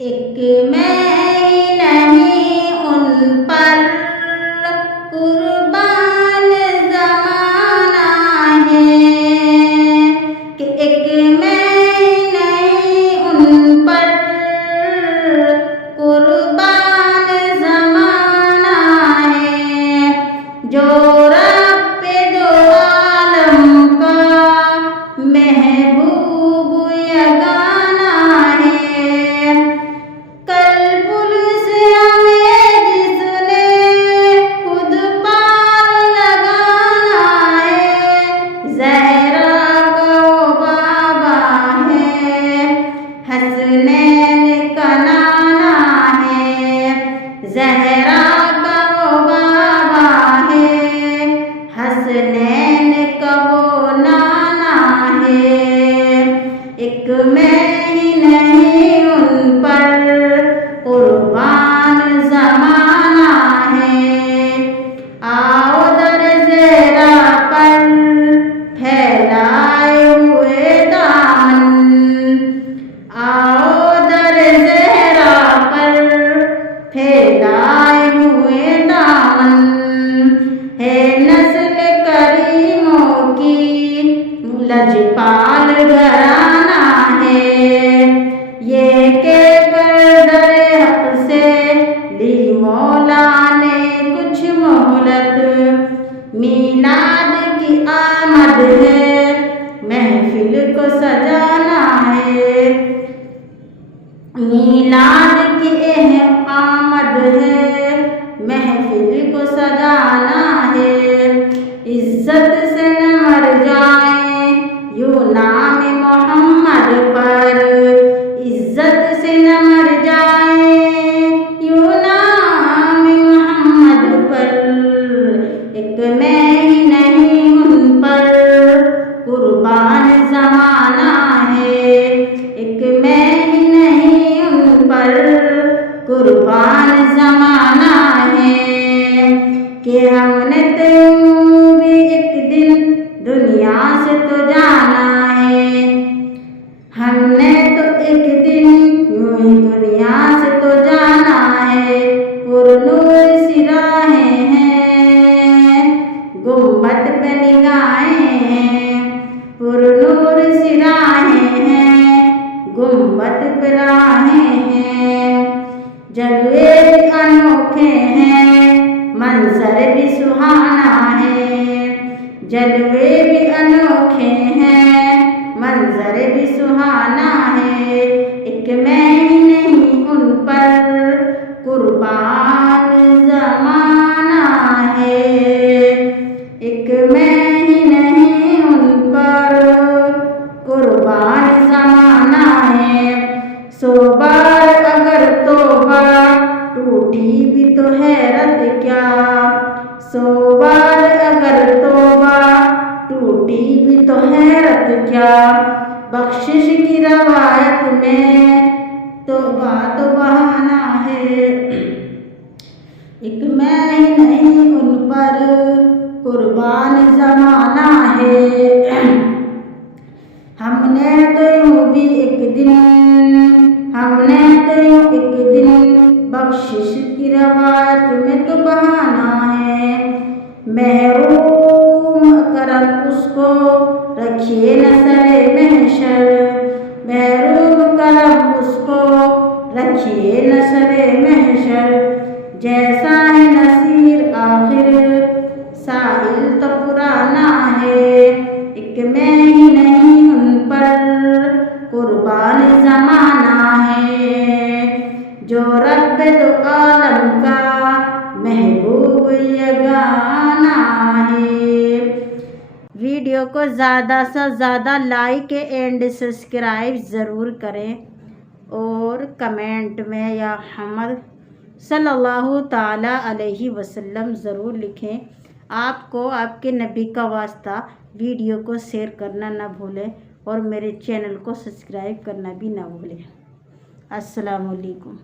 एक मैं ही नहीं उन पर कुर्बान ज़माना है कि एक मैं ही नहीं उन पर कुर्बान ज़माना है जो रब्बे दो आलम का महबूब यगाना है। कल पुलिस हमें जिसने खुद पार लगाना है, ज़हरा का वो बाबा है, हसनैन का नाना है। ज़हरा का वो बाबा है, हसनैन का वो नाना है। एक मैं ही नहीं उन पर कुर्बान ज़माना है। आओ दर ज़हरा पर फैलाए हुए दामन, आओ दर ज़हरा पर फैलाए हुए दामन। है नस्ल करीमों की लजपाल घराना है, ये के दरे हक से ली मौला ने कुछ मोहलत। मीलाद की आमद है, महफिल को सजाना है। मीलाद की आमद है, महफिल को सजाना है। इज्जत से न मर जाए यूं नाम मोहम्मद पर, इज्जत से न मर जाए यूं नाम मोहम्मद पर। एक मैं ही नहीं उन पर कुर्बान ज़माना है, एक मैं ही नहीं उन पर कुर्बान ज़माना है। कि हमने तो यूं भी एक दिन दुनिया से तो जाना है, हमने तो एक दिन यूं ही दुनिया से तो जाना है। पुरनूर सी राहें हैं, गुंबद पे निगाहें हैं, पुरनूर सी राहें हैं, गुंबद पे राहें हैं। जलवे भी अनोखे हैं, मंजर भी सुहाना है, जलवे भी अनोखे हैं, मंजर भी सुहाना है। एक मैं ही नहीं उन पर कुर्बान ज़माना है, एक मैं ही नहीं उन पर कुर्बान ज़माना है। 100 बार अगर तौबा टूटी भी तो हैरत क्या, 100 बार अगर तौबा टूटी भी तो हैरत क्या। बख्शिश की रवायत में तौबा तो बहाना है, एक मैं ही नहीं उन पर कुर्बान ज़माना है। हमने तो यूं भी एक दिन, हमने तो यूं एक दिन बख्शिश की रवायत में तो बहाना है। महरूम करम उसको रखिए न सरे महशर, महरूम करम उसको रखिए न सरे महशर। जैसा है नसीर आखिर साहिल तो पुराना है, एक मैं ही नहीं उन पर कुर्बान ज़माना है। जो रब्बे दो आलम का महबूब यगाना है। वीडियो को ज़्यादा से ज़्यादा लाइक एंड सब्सक्राइब ज़रूर करें और कमेंट में या मोहम्मद सल्लल्लाहु ताला अलैहि वसल्लम ज़रूर लिखें। आपको आपके नबी का वास्ता वीडियो को शेयर करना ना भूलें और मेरे चैनल को सब्सक्राइब करना भी ना भूलें। अस्सलामु अलैकुम।